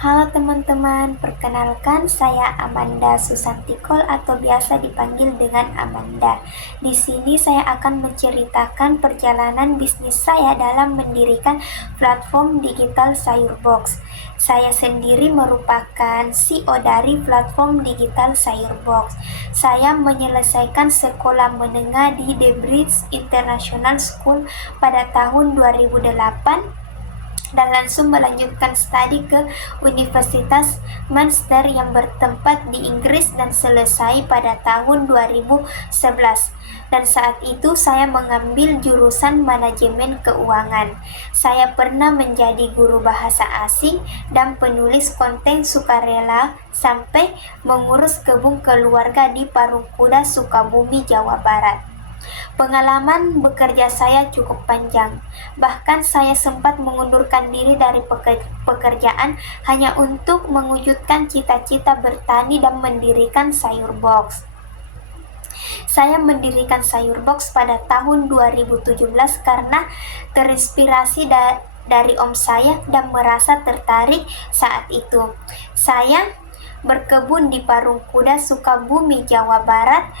Halo teman-teman, perkenalkan saya Amanda Susantikol atau biasa dipanggil dengan Amanda. Di sini saya akan menceritakan perjalanan bisnis saya dalam mendirikan platform digital Sayurbox. Saya sendiri merupakan CEO dari platform digital Sayurbox. Saya menyelesaikan sekolah menengah di The Bridge International School pada tahun 2008 dan langsung melanjutkan studi ke Universitas Manchester yang bertempat di Inggris dan selesai pada tahun 2011. Dan saat itu saya mengambil jurusan manajemen keuangan. Saya pernah menjadi guru bahasa asing dan penulis konten sukarela sampai mengurus kebun keluarga di Parungkuda, Sukabumi, Jawa Barat. Pengalaman bekerja saya cukup panjang. Bahkan saya sempat mengundurkan diri dari pekerjaan hanya untuk mewujudkan cita-cita bertani dan mendirikan Sayurbox. Saya mendirikan Sayurbox pada tahun 2017 karena terinspirasi dari om saya dan merasa tertarik saat itu. Saya berkebun di Parungkuda, Sukabumi, Jawa Barat,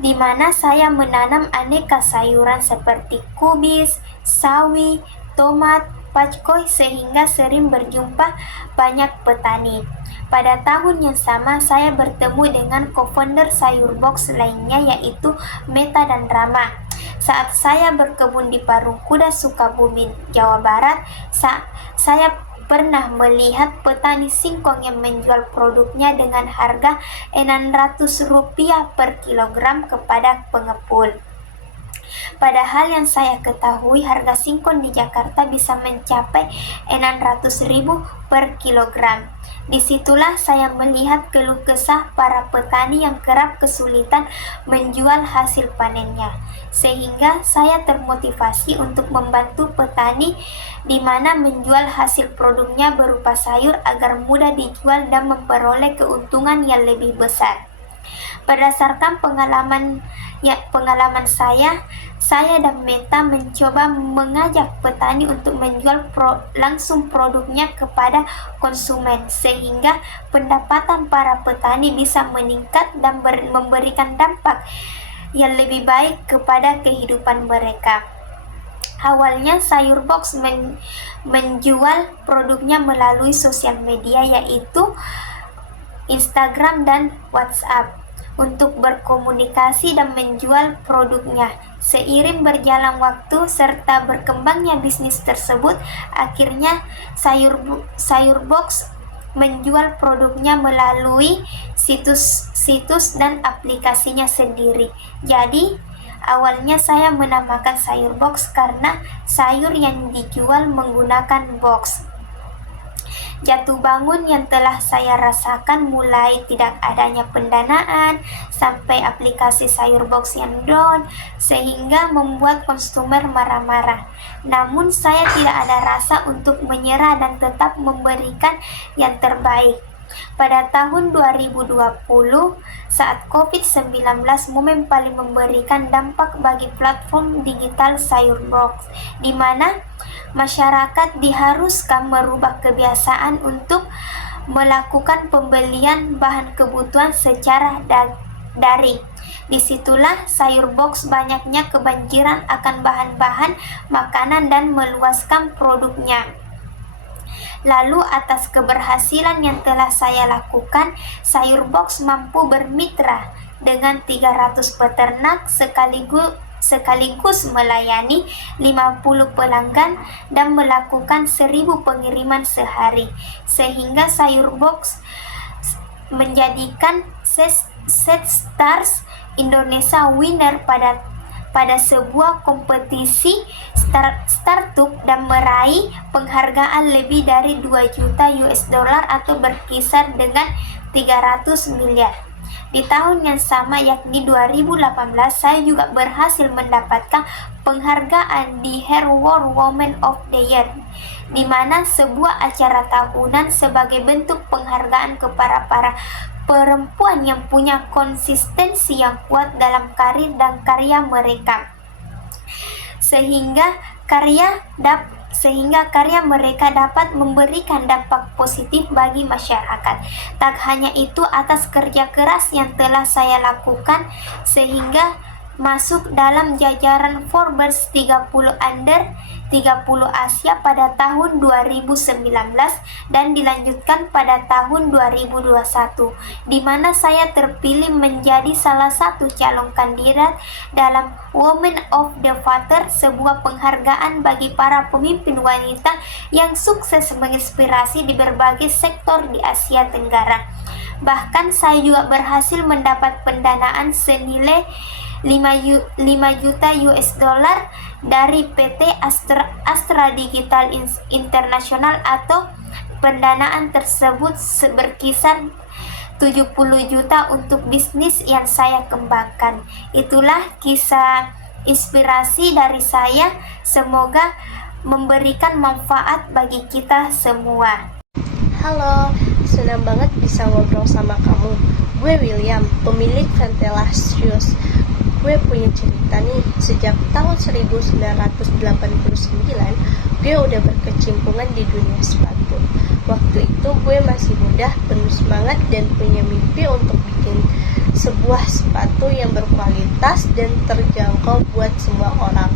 di mana saya menanam aneka sayuran seperti kubis, sawi, tomat, packoy sehingga sering berjumpa banyak petani. Pada tahun yang sama, saya bertemu dengan co-founder Sayurbox lainnya yaitu Meta dan Rama. Saat saya berkebun di Parungkuda, Sukabumi, Jawa Barat, saya pernah melihat petani singkong yang menjual produknya dengan harga Rp600 per kilogram kepada pengepul. Padahal yang saya ketahui harga singkong di Jakarta bisa mencapai Rp600.000 per kilogram. Disitulah saya melihat keluh kesah para petani yang kerap kesulitan menjual hasil panennya. Sehingga saya termotivasi untuk membantu petani di mana menjual hasil produknya berupa sayur agar mudah dijual dan memperoleh keuntungan yang lebih besar. Berdasarkan pengalaman saya dan Meta mencoba mengajak petani untuk menjual langsung produknya kepada konsumen sehingga pendapatan para petani bisa meningkat dan memberikan dampak yang lebih baik kepada kehidupan mereka. Awalnya Sayurbox menjual produknya melalui sosial media yaitu Instagram dan WhatsApp untuk berkomunikasi dan menjual produknya. Seiring berjalan waktu serta berkembangnya bisnis tersebut, akhirnya Sayurbox menjual produknya melalui situs dan aplikasinya sendiri. Jadi, awalnya saya menamakan Sayurbox karena sayur yang dijual menggunakan box. Jatuh bangun yang telah saya rasakan mulai tidak adanya pendanaan sampai aplikasi Sayurbox yang down sehingga membuat konsumer marah-marah. Namun saya tidak ada rasa untuk menyerah dan tetap memberikan yang terbaik. Pada tahun 2020, saat COVID-19 momen paling memberikan dampak bagi platform digital Sayurbox, di mana masyarakat diharuskan merubah kebiasaan untuk melakukan pembelian bahan kebutuhan secara daring. Disitulah Sayurbox banyaknya kebanjiran akan bahan-bahan makanan dan meluaskan produknya. Lalu atas keberhasilan yang telah saya lakukan, Sayurbox mampu bermitra dengan 300 peternak sekaligus melayani 50 pelanggan dan melakukan 1000 pengiriman sehari, sehingga Sayurbox menjadikan Set Stars Indonesia Winner pada sebuah kompetisi startup dan meraih penghargaan lebih dari 2 juta US dollar atau berkisar dengan 300 miliar. Di tahun yang sama yakni 2018 saya juga berhasil mendapatkan penghargaan di Hair World Women of the Year, di mana sebuah acara tahunan sebagai bentuk penghargaan kepada para perempuan yang punya konsistensi yang kuat dalam karir dan karya mereka, sehingga karya sehingga karya mereka dapat memberikan dampak positif bagi masyarakat. Tak hanya itu, atas kerja keras yang telah saya lakukan sehingga masuk dalam jajaran Forbes 30 Under 30 Asia pada tahun 2019 dan dilanjutkan pada tahun 2021, di mana saya terpilih menjadi salah satu calon kandidat dalam Women of the Future, sebuah penghargaan bagi para pemimpin wanita yang sukses menginspirasi di berbagai sektor di Asia Tenggara. Bahkan saya juga berhasil mendapat pendanaan senilai 5 juta US dollar dari PT Astra Digital International, atau pendanaan tersebut berkisar 70 juta untuk bisnis yang saya kembangkan. Itulah kisah inspirasi dari saya, semoga memberikan manfaat bagi kita semua. Halo, senang banget bisa ngobrol sama kamu. Gue William, pemilik Ventela Shoes. Gue punya cerita nih, sejak tahun 1989, gue udah berkecimpungan di dunia sepatu. Waktu itu gue masih muda, penuh semangat, dan punya mimpi untuk bikin sebuah sepatu yang berkualitas dan terjangkau buat semua orang.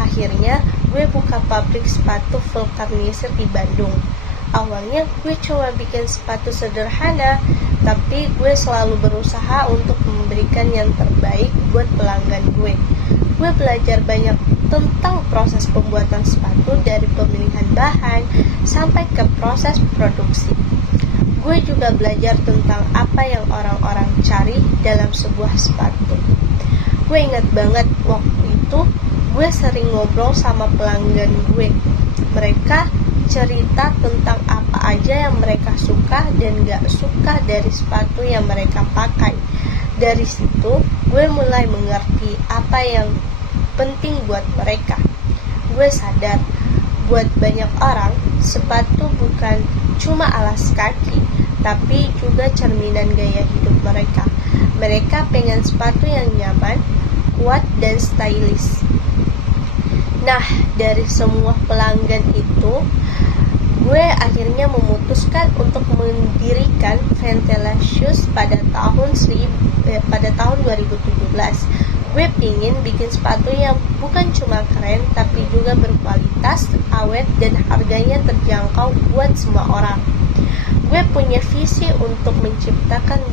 Akhirnya, gue buka pabrik sepatu vulkanisir di Bandung. Awalnya gue cuma bikin sepatu sederhana, tapi gue selalu berusaha untuk memberikan yang terbaik buat pelanggan gue. Gue belajar banyak tentang proses pembuatan sepatu, dari pemilihan bahan sampai ke proses produksi. Gue juga belajar tentang apa yang orang-orang cari dalam sebuah sepatu. Gue ingat banget waktu itu gue sering ngobrol sama pelanggan gue. Mereka cerita tentang apa aja yang mereka suka dan gak suka dari sepatu yang mereka pakai. Dari situ, gue mulai mengerti apa yang penting buat mereka. Gue sadar, buat banyak orang, sepatu bukan cuma alas kaki, tapi juga cerminan gaya hidup mereka. Mereka pengen sepatu yang nyaman, kuat, dan stylish. Nah, dari semua pelanggan itu, gue akhirnya memutuskan untuk mendirikan Ventela Shoes pada tahun 2017. Gue pingin bikin sepatu yang bukan cuma keren, tapi juga berkualitas, awet, dan harganya terjangkau buat semua orang. Gue punya visi untuk menciptakan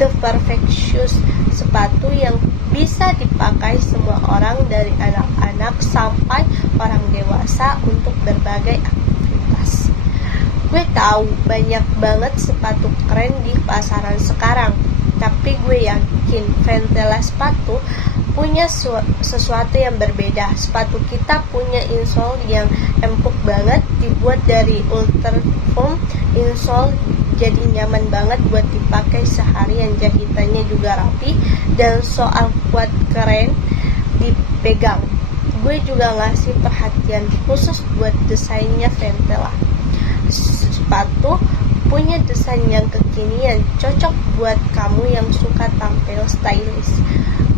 the perfect shoes, sepatu yang bisa dipakai semua orang, dari anak-anak sampai orang dewasa, untuk berbagai aktivitas. Gue tahu banyak banget sepatu keren di pasaran sekarang, tapi gue yakin Ventela sepatu punya sesuatu yang berbeda. Sepatu kita punya insole yang empuk banget, dibuat dari ultra foam insole, jadi nyaman banget buat dipakai seharian. Jahitannya juga rapi, dan soal kuat keren dipegang. Gue juga ngasih perhatian khusus buat desainnya Ventela. Sepatu punya desain yang kekinian, cocok buat kamu yang suka tampil stylish.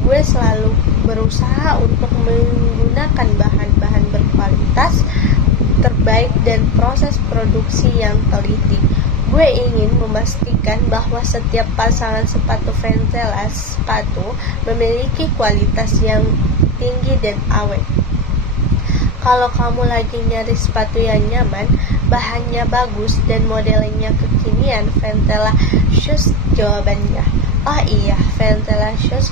Gue selalu berusaha untuk menggunakan bahan-bahan berkualitas terbaik dan proses produksi yang teliti. Gue ingin memastikan bahwa setiap pasangan sepatu Ventela sepatu memiliki kualitas yang tinggi dan awet. Kalau kamu lagi nyari sepatu yang nyaman, bahannya bagus, dan modelnya kekinian, Ventela Shoes jawabannya. Oh iya, Ventela Shoes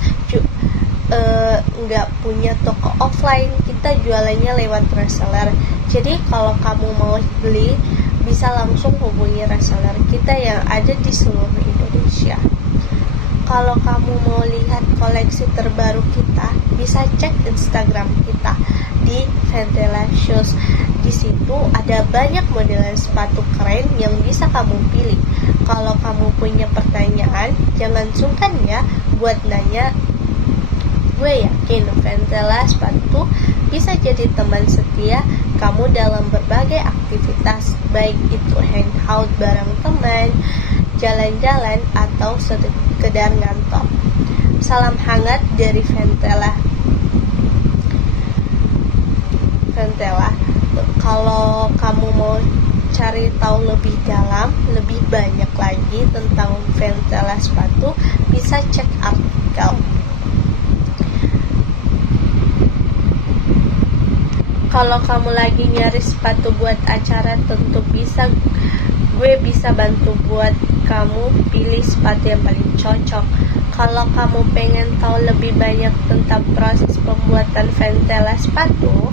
nggak punya toko offline, kita jualannya lewat reseller. Jadi kalau kamu mau beli, bisa langsung hubungi reseller kita yang ada di seluruh Indonesia. Kalau kamu mau lihat koleksi terbaru kita, bisa cek Instagram kita di Ventela Shoes. Di situ ada banyak modelan sepatu keren yang bisa kamu pilih. Kalau kamu punya pertanyaan, jangan sungkan ya buat nanya. Gue yakin Ventela sepatu bisa jadi teman setia kamu dalam berbagai aktivitas, baik itu hangout bareng teman, jalan-jalan, atau sekedar ngantor. Salam hangat dari Ventela. Kalau kamu mau cari tahu lebih dalam, lebih banyak lagi tentang Ventela sepatu, bisa cek artikel. Kalau kamu lagi nyari sepatu buat acara, tentu gue bisa bantu buat kamu pilih sepatu yang paling cocok. Kalau kamu pengen tahu lebih banyak tentang proses pembuatan Ventela sepatu,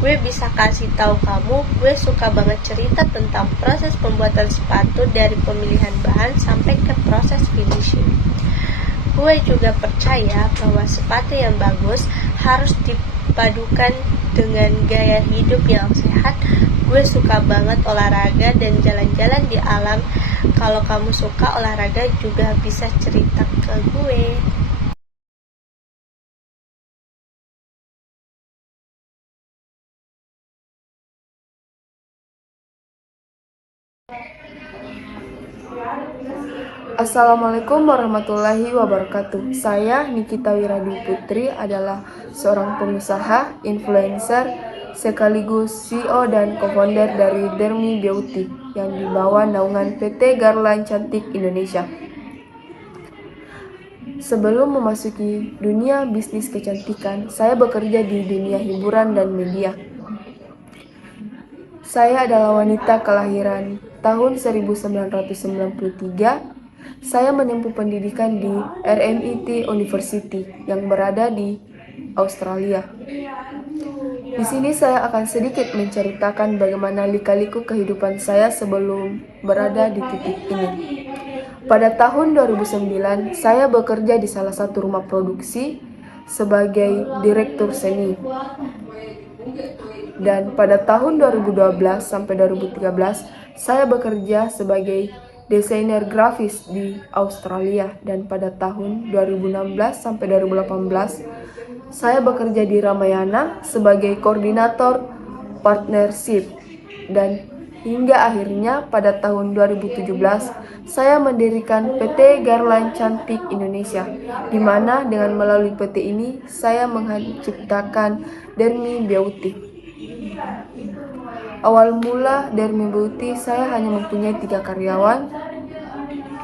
gue bisa kasih tahu kamu. Gue suka banget cerita tentang proses pembuatan sepatu dari pemilihan bahan sampai ke proses finishing. Gue juga percaya bahwa sepatu yang bagus harus dipadukan dengan gaya hidup yang sehat. Gue suka banget olahraga dan jalan-jalan di alam. Kalau kamu suka olahraga juga bisa cerita ke gue. Assalamualaikum warahmatullahi wabarakatuh. Saya Nikita Wiradwi Putri adalah seorang pengusaha, influencer, sekaligus CEO dan co-founder dari Dermi Beauty yang dibawa naungan PT Garland Cantik Indonesia. Sebelum memasuki dunia bisnis kecantikan, saya bekerja di dunia hiburan dan media. Saya adalah wanita kelahiran tahun 1993. Saya menempuh pendidikan di RMIT University yang berada di Australia. Di sini saya akan sedikit menceritakan bagaimana lika-liku kehidupan saya sebelum berada di titik ini. Pada tahun 2009, saya bekerja di salah satu rumah produksi sebagai direktur seni. Dan pada tahun 2012 sampai 2013, saya bekerja sebagai desainer grafis di Australia, dan pada tahun 2016 sampai 2018 saya bekerja di Ramayana sebagai koordinator partnership, dan hingga akhirnya pada tahun 2017 saya mendirikan PT Garland Cantik Indonesia, di mana dengan melalui PT ini saya menciptakan Dermi Beauty. Awal mula Dermi Beauty saya hanya mempunyai 3 karyawan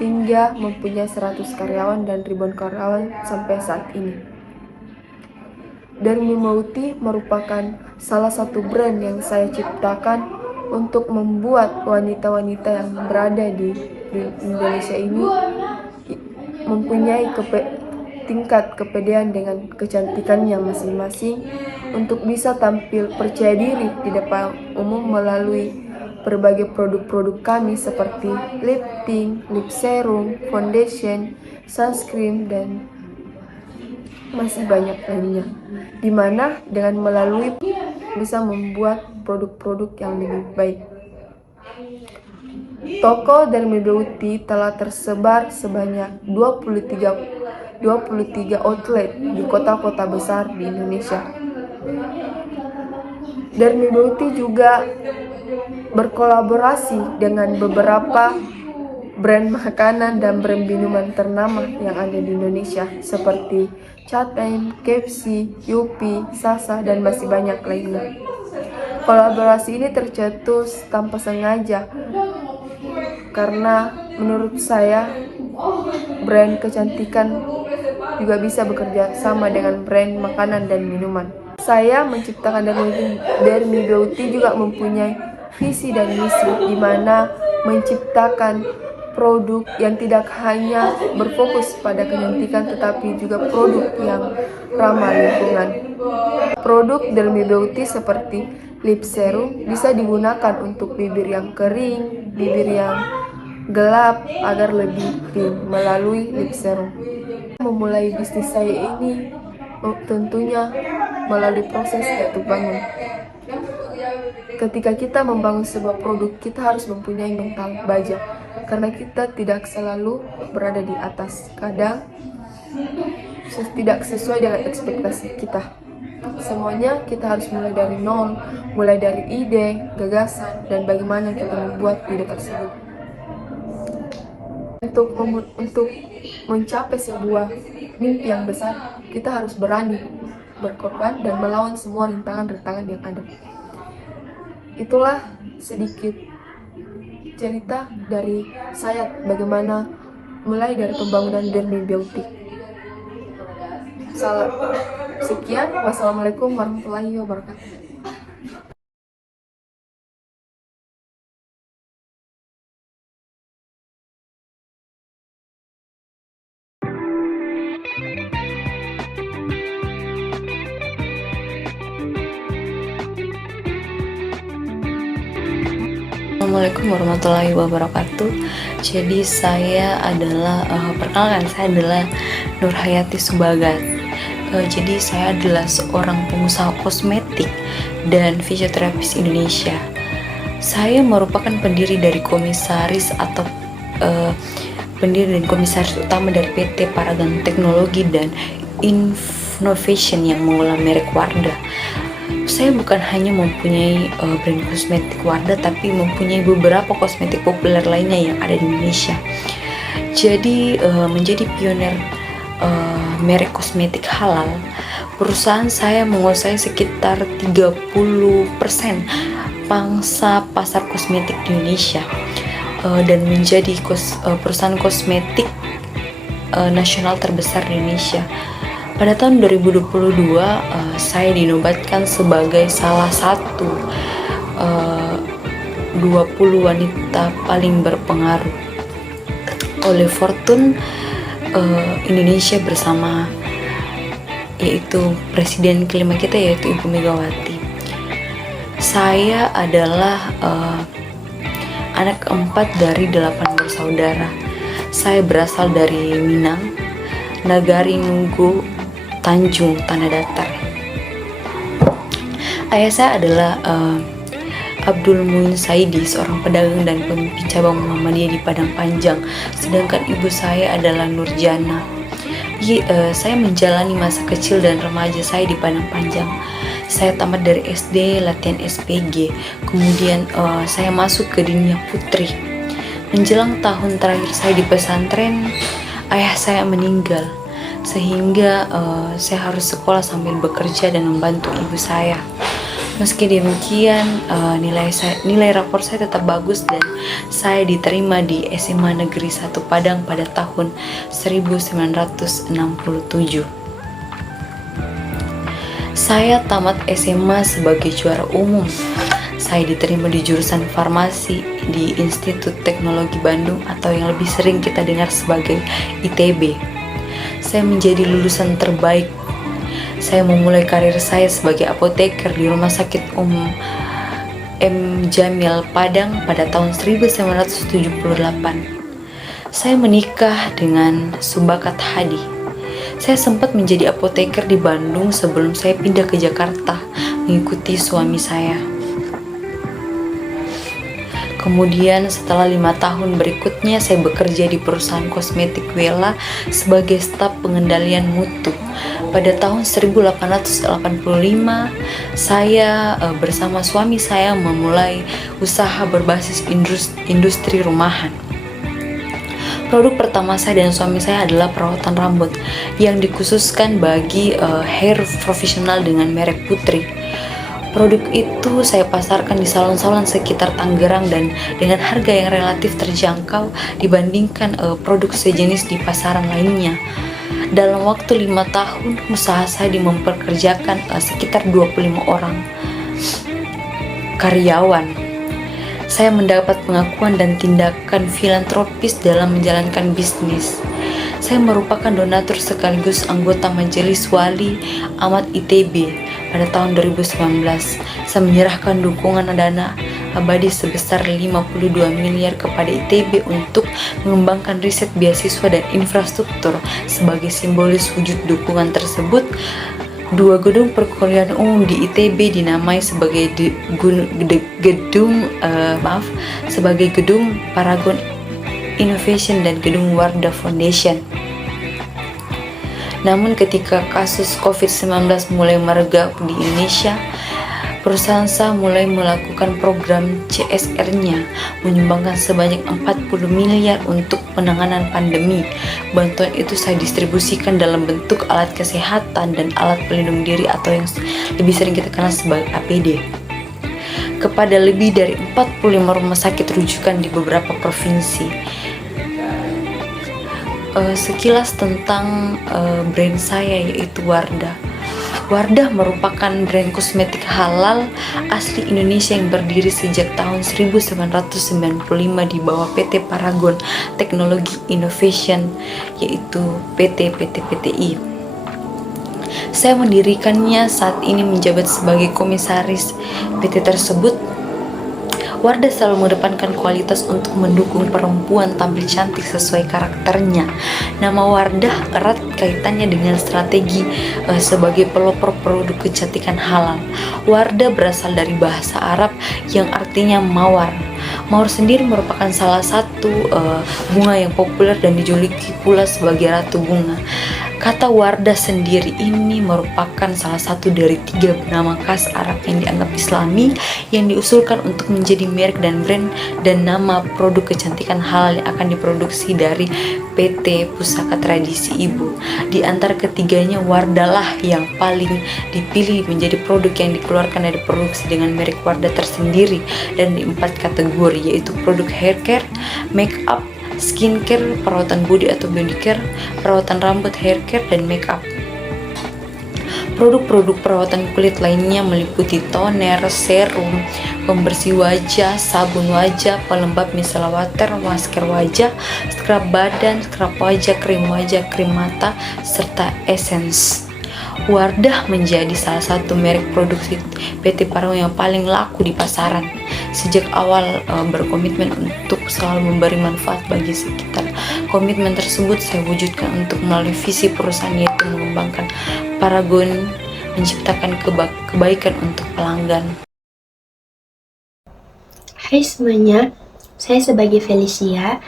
hingga mempunyai 100 karyawan dan ribuan karyawan sampai saat ini. Dermi Beauty merupakan salah satu brand yang saya ciptakan untuk membuat wanita-wanita yang berada di Indonesia ini mempunyai tingkat kepedean dengan kecantikannya masing-masing untuk bisa tampil percaya diri di depan umum melalui berbagai produk-produk kami seperti lip tint, lip serum, foundation, sunscreen, dan masih banyak lainnya, dimana dengan melalui bisa membuat produk-produk yang lebih baik. Toko Dermi Beauty telah tersebar sebanyak 23 outlet di kota-kota besar di Indonesia. Dermi Beauty juga berkolaborasi dengan beberapa brand makanan dan brand minuman ternama yang ada di Indonesia seperti Chatem, KFC, Yupi, Sasa, dan masih banyak lainnya. Kolaborasi ini tercetus tanpa sengaja karena menurut saya brand kecantikan juga bisa bekerja sama dengan brand makanan dan minuman. Saya menciptakan Dermi Beauty juga mempunyai visi dan misi, di mana menciptakan produk yang tidak hanya berfokus pada kecantikan tetapi juga produk yang ramah lingkungan. Produk Dermi Beauty seperti lip serum bisa digunakan untuk bibir yang kering, bibir yang gelap agar lebih pink melalui lip serum. Memulai bisnis saya ini tentunya melalui proses jatuh bangun. Ketika kita membangun sebuah produk, kita harus mempunyai mental baja, karena kita tidak selalu berada di atas. Kadang tidak sesuai dengan ekspektasi kita. Semuanya kita harus mulai dari nol, mulai dari ide, gagasan, dan bagaimana kita membuat ide tersebut. Untuk mencapai sebuah mimpi yang besar, kita harus berani berkorban dan melawan semua rintangan-rintangan yang ada. itulah sedikit cerita dari saya bagaimana mulai dari pembangunan Dermi Beauty. Sekian, wassalamualaikum warahmatullahi wabarakatuh. Assalamualaikum warahmatullahi wabarakatuh. Jadi saya adalah perkenalkan, saya adalah Nurhayati Subagat. Jadi saya adalah seorang pengusaha kosmetik dan fisioterapis Indonesia. Saya merupakan pendiri dari komisaris atau pendiri dan komisaris utama dari PT Paragon Teknologi dan Innovation yang mengelola merek Wardah. Saya bukan hanya mempunyai brand kosmetik Wardah, tapi mempunyai beberapa kosmetik populer lainnya yang ada di Indonesia. Jadi menjadi pionir merek kosmetik halal, perusahaan saya menguasai sekitar 30% pangsa pasar kosmetik di Indonesia dan menjadi perusahaan kosmetik nasional terbesar di Indonesia. Pada tahun 2022, saya dinobatkan sebagai salah satu 20 wanita paling berpengaruh oleh Fortune Indonesia bersama yaitu presiden kelima kita yaitu Ibu Megawati. Saya adalah anak keempat dari 8 bersaudara. Saya berasal dari Minang, Nagari Nunggu, Tanjung, Tanah Datar. Ayah saya adalah Abdul Muin Saidi, seorang pedagang dan pemimpin cabang Muhammadiyah di Padang Panjang. Sedangkan ibu saya adalah Nurjana. Saya menjalani masa kecil dan remaja saya di Padang Panjang. Saya tamat dari SD, latihan SPG. Kemudian saya masuk ke dunia putri. Menjelang tahun terakhir saya di pesantren, ayah saya meninggal. Sehingga saya harus sekolah sambil bekerja dan membantu ibu saya. Meski demikian, nilai rapor saya tetap bagus dan saya diterima di SMA Negeri 1 Padang pada tahun 1967. Saya tamat SMA sebagai juara umum. Saya diterima di jurusan farmasi di Institut Teknologi Bandung atau yang lebih sering kita dengar sebagai ITB. Saya menjadi lulusan terbaik. Saya memulai karir saya sebagai apoteker di Rumah Sakit Umum M. Jamil Padang pada tahun 1978. Saya menikah dengan Subakat Hadi. Saya sempat menjadi apoteker di Bandung sebelum saya pindah ke Jakarta mengikuti suami saya. Kemudian setelah 5 tahun berikutnya saya bekerja di perusahaan kosmetik Wella sebagai staf pengendalian mutu. Pada tahun 1885 saya bersama suami saya memulai usaha berbasis industri rumahan. Produk pertama saya dan suami saya adalah perawatan rambut yang dikhususkan bagi hair profesional dengan merek Putri. Produk itu saya pasarkan di salon-salon sekitar Tangerang dan dengan harga yang relatif terjangkau dibandingkan produk sejenis di pasaran lainnya. Dalam waktu 5 tahun, usaha saya mempekerjakan sekitar 25 orang karyawan. Saya mendapat pengakuan dan tindakan filantropis dalam menjalankan bisnis. Saya merupakan donatur sekaligus anggota Majelis Wali Ahmad ITB. Pada tahun 2019, saya menyerahkan dukungan dana abadi sebesar 52 miliar kepada ITB untuk mengembangkan riset beasiswa dan infrastruktur. Sebagai simbolis wujud dukungan tersebut, 2 gedung perkuliahan umum di ITB dinamai sebagai Gedung Paragon Innovation dan Gedung Wardah Foundation. Namun ketika kasus COVID-19 mulai meredah di Indonesia, perusahaan saya mulai melakukan program CSR-nya, menyumbangkan sebanyak 40 miliar untuk penanganan pandemi. Bantuan itu saya distribusikan dalam bentuk alat kesehatan dan alat pelindung diri atau yang lebih sering kita kenal sebagai APD. kepada lebih dari 45 rumah sakit rujukan di beberapa provinsi. Sekilas tentang brand saya, yaitu Wardah. Wardah merupakan brand kosmetik halal asli Indonesia yang berdiri sejak tahun 1995 di bawah PT Paragon Technology Innovation, yaitu PTI. Saya mendirikannya saat ini menjabat sebagai komisaris PT tersebut. Wardah selalu mengedepankan kualitas untuk mendukung perempuan tampil cantik sesuai karakternya. Nama Wardah erat kaitannya dengan strategi sebagai pelopor produk kecantikan halal. Wardah berasal dari bahasa Arab yang artinya mawar. Mawar sendiri merupakan salah satu bunga yang populer dan dijuluki pula sebagai ratu bunga. Kata Wardah sendiri ini merupakan salah satu dari 3 nama khas Arab yang dianggap Islami yang diusulkan untuk menjadi merek dan brand dan nama produk kecantikan halal yang akan diproduksi dari PT Pusaka Tradisi Ibu. Di antara ketiganya, Wardah lah yang paling dipilih menjadi produk yang dikeluarkan dari produksi dengan merek Wardah tersendiri dan di 4 kategori, yaitu produk hair care, make up, skincare, perawatan body atau body care, perawatan rambut, hair care, dan make up. Produk-produk perawatan kulit lainnya meliputi toner, serum, pembersih wajah, sabun wajah, pelembab micellar water, masker wajah, scrub badan, scrub wajah, krim mata, serta essence. Wardah menjadi salah satu merek produksi PT Paragon yang paling laku di pasaran. Sejak awal berkomitmen untuk selalu memberi manfaat bagi sekitar. Komitmen tersebut saya wujudkan untuk melalui visi perusahaan, yaitu mengembangkan Paragon, menciptakan kebaikan untuk pelanggan. Hai semuanya, saya sebagai Felicia.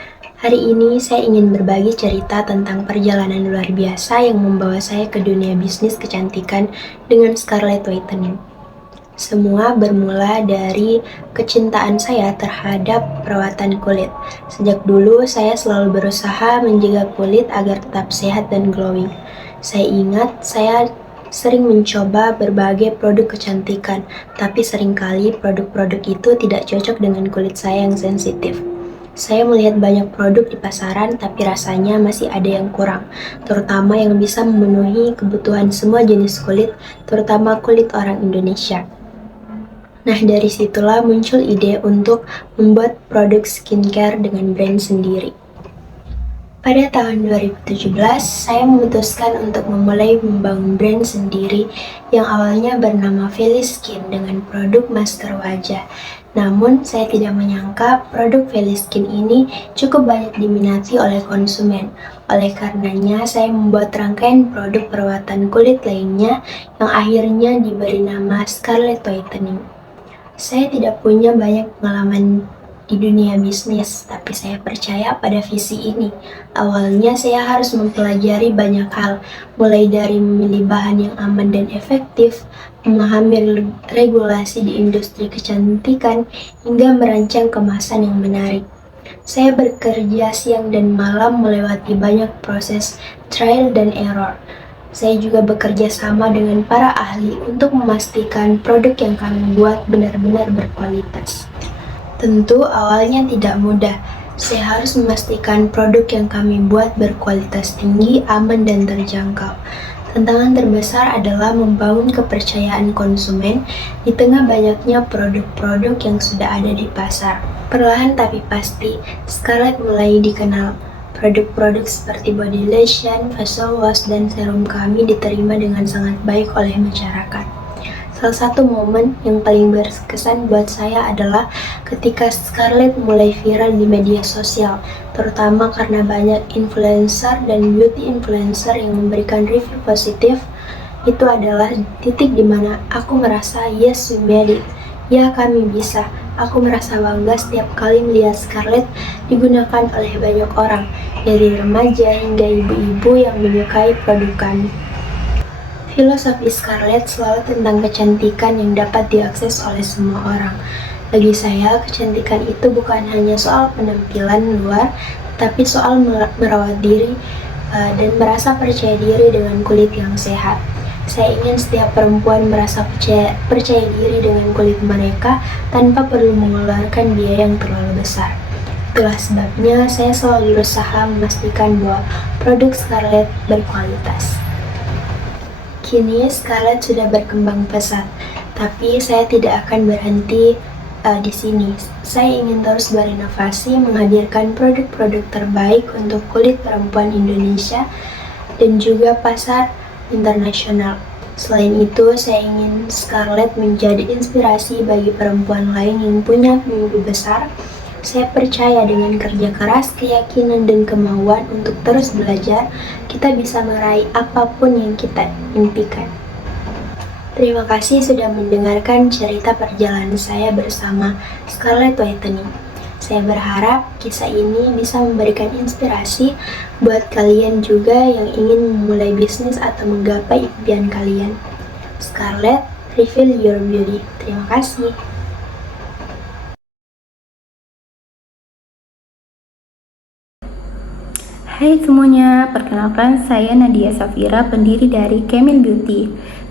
Hari ini saya ingin berbagi cerita tentang perjalanan luar biasa yang membawa saya ke dunia bisnis kecantikan dengan Scarlett Whitening. Semua bermula dari kecintaan saya terhadap perawatan kulit. Sejak dulu saya selalu berusaha menjaga kulit agar tetap sehat dan glowing. Saya ingat saya sering mencoba berbagai produk kecantikan, tapi seringkali produk-produk itu tidak cocok dengan kulit saya yang sensitif. Saya melihat banyak produk di pasaran, tapi rasanya masih ada yang kurang, terutama yang bisa memenuhi kebutuhan semua jenis kulit, terutama kulit orang Indonesia. Nah, dari situlah muncul ide untuk membuat produk skincare dengan brand sendiri. Pada tahun 2017, saya memutuskan untuk memulai membangun brand sendiri yang awalnya bernama Felis Skin dengan produk masker wajah. Namun, saya tidak menyangka produk Felis Skin ini cukup banyak diminati oleh konsumen. Oleh karenanya, saya membuat rangkaian produk perawatan kulit lainnya yang akhirnya diberi nama Scarlett Whitening. Saya tidak punya banyak pengalaman di dunia bisnis, tapi saya percaya pada visi ini. Awalnya saya harus mempelajari banyak hal, mulai dari memilih bahan yang aman dan efektif, memahami regulasi di industri kecantikan, hingga merancang kemasan yang menarik. Saya bekerja siang dan malam melewati banyak proses trial dan error. Saya juga bekerja sama dengan para ahli untuk memastikan produk yang kami buat benar-benar berkualitas. Tentu awalnya tidak mudah. Saya harus memastikan produk yang kami buat berkualitas tinggi, aman, dan terjangkau. Tantangan terbesar adalah membangun kepercayaan konsumen di tengah banyaknya produk-produk yang sudah ada di pasar. Perlahan tapi pasti, Scarlett mulai dikenal. Produk-produk seperti body lotion, facial wash, dan serum kami diterima dengan sangat baik oleh masyarakat. Salah satu momen yang paling berkesan buat saya adalah ketika Scarlett mulai viral di media sosial, terutama karena banyak influencer dan beauty influencer yang memberikan review positif. Itu adalah titik dimana aku merasa yes, we made it. Ya, kami bisa. Aku merasa bangga setiap kali melihat Scarlett digunakan oleh banyak orang, dari remaja hingga ibu-ibu yang menyukai produk kami. Filosofi Scarlett selalu tentang kecantikan yang dapat diakses oleh semua orang. Bagi saya, kecantikan itu bukan hanya soal penampilan luar, tapi soal merawat diri dan merasa percaya diri dengan kulit yang sehat. Saya ingin setiap perempuan merasa percaya diri dengan kulit mereka tanpa perlu mengeluarkan biaya yang terlalu besar. Itulah sebabnya saya selalu berusaha memastikan bahwa produk Scarlett berkualitas. Kini Scarlett sudah berkembang pesat, tapi saya tidak akan berhenti di sini. Saya ingin terus berinovasi, menghadirkan produk-produk terbaik untuk kulit perempuan Indonesia dan juga pasar internasional. Selain itu, saya ingin Scarlett menjadi inspirasi bagi perempuan lain yang punya mimpi besar. Saya percaya dengan kerja keras, keyakinan, dan kemauan untuk terus belajar, kita bisa meraih apapun yang kita impikan. Terima kasih sudah mendengarkan cerita perjalanan saya bersama Scarlett Whitening. Saya berharap kisah ini bisa memberikan inspirasi buat kalian juga yang ingin memulai bisnis atau menggapai impian kalian. Scarlett, reveal your beauty. Terima kasih. Hai semuanya, perkenalkan saya Nadia Safira, pendiri dari Camille Beauty.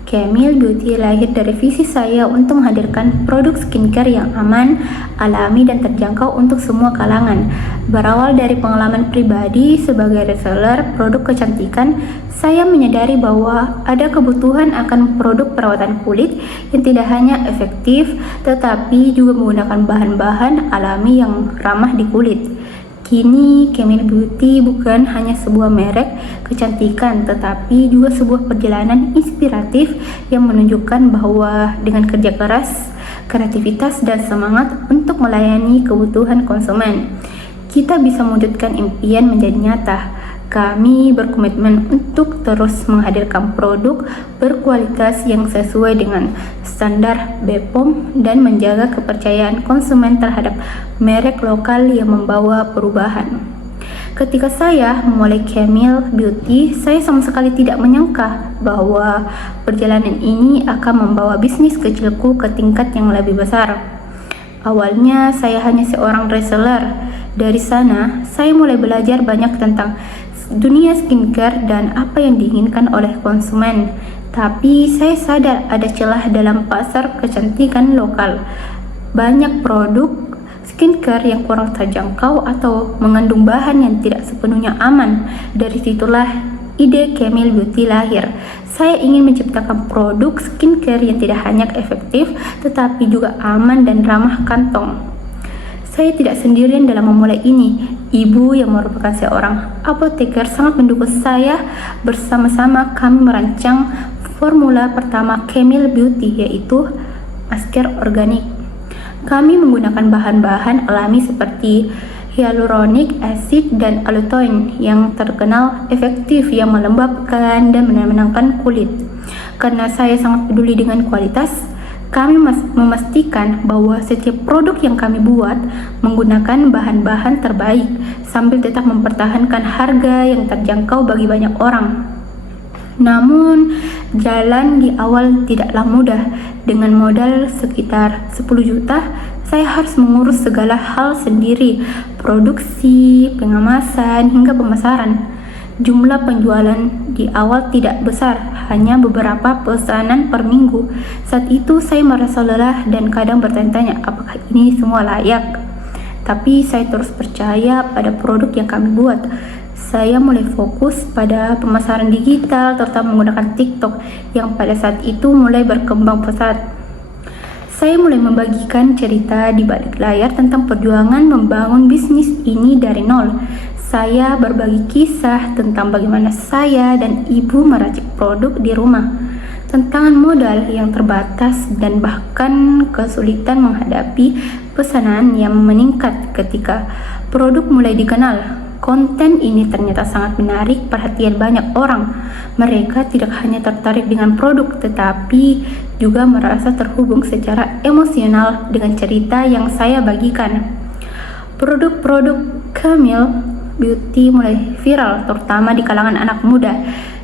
Camille Beauty lahir dari visi saya untuk menghadirkan produk skincare yang aman, alami, dan terjangkau untuk semua kalangan. Berawal dari pengalaman pribadi sebagai reseller produk kecantikan, saya menyadari bahwa ada kebutuhan akan produk perawatan kulit yang tidak hanya efektif, tetapi juga menggunakan bahan-bahan alami yang ramah di kulit. Kini, Camille Beauty bukan hanya sebuah merek kecantikan, tetapi juga sebuah perjalanan inspiratif yang menunjukkan bahwa dengan kerja keras, kreativitas, dan semangat untuk melayani kebutuhan konsumen, kita bisa mewujudkan impian menjadi nyata. Kami berkomitmen untuk terus menghadirkan produk berkualitas yang sesuai dengan standar BPOM dan menjaga kepercayaan konsumen terhadap merek lokal yang membawa perubahan. Ketika saya memulai Camille Beauty, saya sama sekali tidak menyangka bahwa perjalanan ini akan membawa bisnis kecilku ke tingkat yang lebih besar. Awalnya saya hanya seorang reseller. Dari sana, saya mulai belajar banyak tentang dunia skincare dan apa yang diinginkan oleh konsumen. Tapi saya sadar ada celah dalam pasar kecantikan lokal. Banyak produk skincare yang kurang terjangkau atau mengandung bahan yang tidak sepenuhnya aman. Dari situlah ide Camille Beauty lahir. Saya ingin menciptakan produk skincare yang tidak hanya efektif, tetapi juga aman dan ramah kantong. Saya tidak sendirian dalam memulai ini. Ibu yang merupakan seorang apoteker sangat mendukung saya. Bersama-sama kami merancang formula pertama Camille Beauty, yaitu masker organik. Kami menggunakan bahan-bahan alami seperti hyaluronic acid dan allantoin yang terkenal efektif yang melembabkan dan menenangkan kulit. Karena saya sangat peduli dengan kualitas, kami memastikan bahwa setiap produk yang kami buat menggunakan bahan-bahan terbaik sambil tetap mempertahankan harga yang terjangkau bagi banyak orang. Namun, jalan di awal tidaklah mudah. Dengan modal sekitar 10 juta, saya harus mengurus segala hal sendiri, produksi, pengemasan, hingga pemasaran. Jumlah penjualan di awal tidak besar, hanya beberapa pesanan per minggu. Saat itu saya merasa lelah dan kadang bertanya-tanya apakah ini semua layak. Tapi saya terus percaya pada produk yang kami buat. Saya mulai fokus pada pemasaran digital, terutama menggunakan TikTok yang pada saat itu mulai berkembang pesat. Saya mulai membagikan cerita di balik layar tentang perjuangan membangun bisnis ini dari nol. Saya berbagi kisah tentang bagaimana saya dan ibu meracik produk di rumah, tantangan modal yang terbatas, dan bahkan kesulitan menghadapi pesanan yang meningkat ketika produk mulai dikenal. Konten ini ternyata sangat menarik perhatian banyak orang. Mereka tidak hanya tertarik dengan produk, tetapi juga merasa terhubung secara emosional dengan cerita yang saya bagikan. Produk-produk Camille Beauty mulai viral, terutama di kalangan anak muda.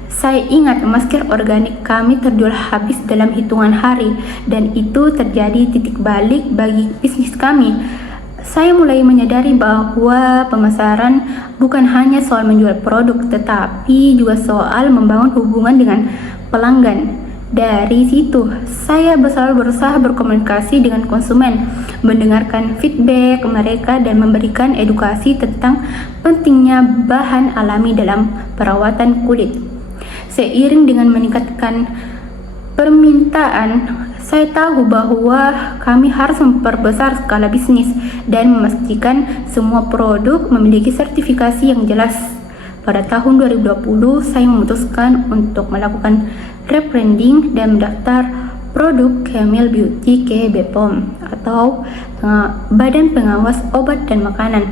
Saya ingat masker organik kami terjual habis dalam hitungan hari, dan itu terjadi titik balik bagi bisnis kami. Saya mulai menyadari bahwa pemasaran bukan hanya soal menjual produk, tetapi juga soal membangun hubungan dengan pelanggan. Dari situ, saya selalu berusaha berkomunikasi dengan konsumen, mendengarkan feedback mereka dan memberikan edukasi tentang pentingnya bahan alami dalam perawatan kulit. Seiring dengan meningkatkan permintaan, saya tahu bahwa kami harus memperbesar skala bisnis dan memastikan semua produk memiliki sertifikasi yang jelas. Pada tahun 2020, saya memutuskan untuk melakukan rebranding dan mendaftar produk Camel Beauty ke BPOM atau Badan Pengawas Obat dan Makanan.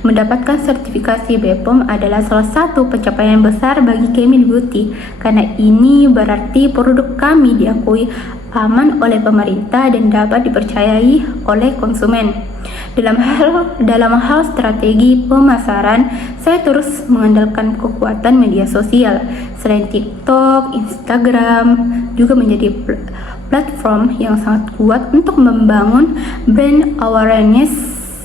Mendapatkan sertifikasi BPOM adalah salah satu pencapaian besar bagi Camel Beauty karena ini berarti produk kami diakui aman oleh pemerintah dan dapat dipercayai oleh konsumen. Dalam hal strategi pemasaran, saya terus mengandalkan kekuatan media sosial. Selain TikTok, Instagram juga menjadi platform yang sangat kuat untuk membangun brand awareness.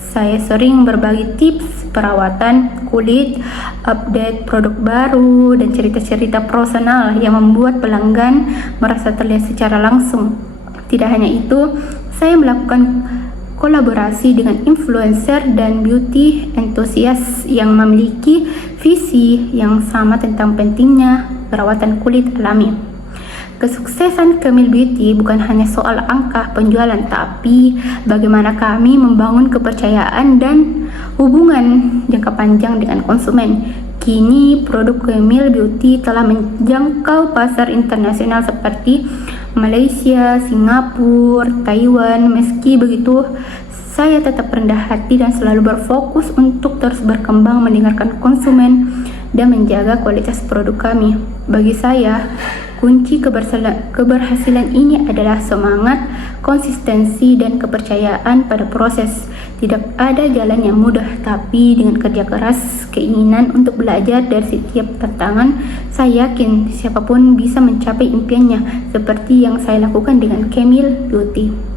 Saya sering berbagi tips perawatan kulit, update produk baru, dan cerita-cerita personal yang membuat pelanggan merasa terlihat secara langsung. Tidak hanya itu, saya melakukan kolaborasi dengan influencer dan beauty enthusiast yang memiliki visi yang sama tentang pentingnya perawatan kulit alami. Kesuksesan Camel Beauty bukan hanya soal angka penjualan, tapi bagaimana kami membangun kepercayaan dan hubungan jangka panjang dengan konsumen. Kini produk Camel Beauty telah menjangkau pasar internasional seperti Malaysia, Singapura, Taiwan. Meski begitu, saya tetap rendah hati dan selalu berfokus untuk terus berkembang, mendengarkan konsumen, dan menjaga kualitas produk kami. Bagi saya, kunci keberhasilan ini adalah semangat, konsistensi, dan kepercayaan pada proses. Tidak ada jalan yang mudah, tapi dengan kerja keras, keinginan untuk belajar dari setiap tantangan, saya yakin siapapun bisa mencapai impiannya seperti yang saya lakukan dengan Camel Beauty.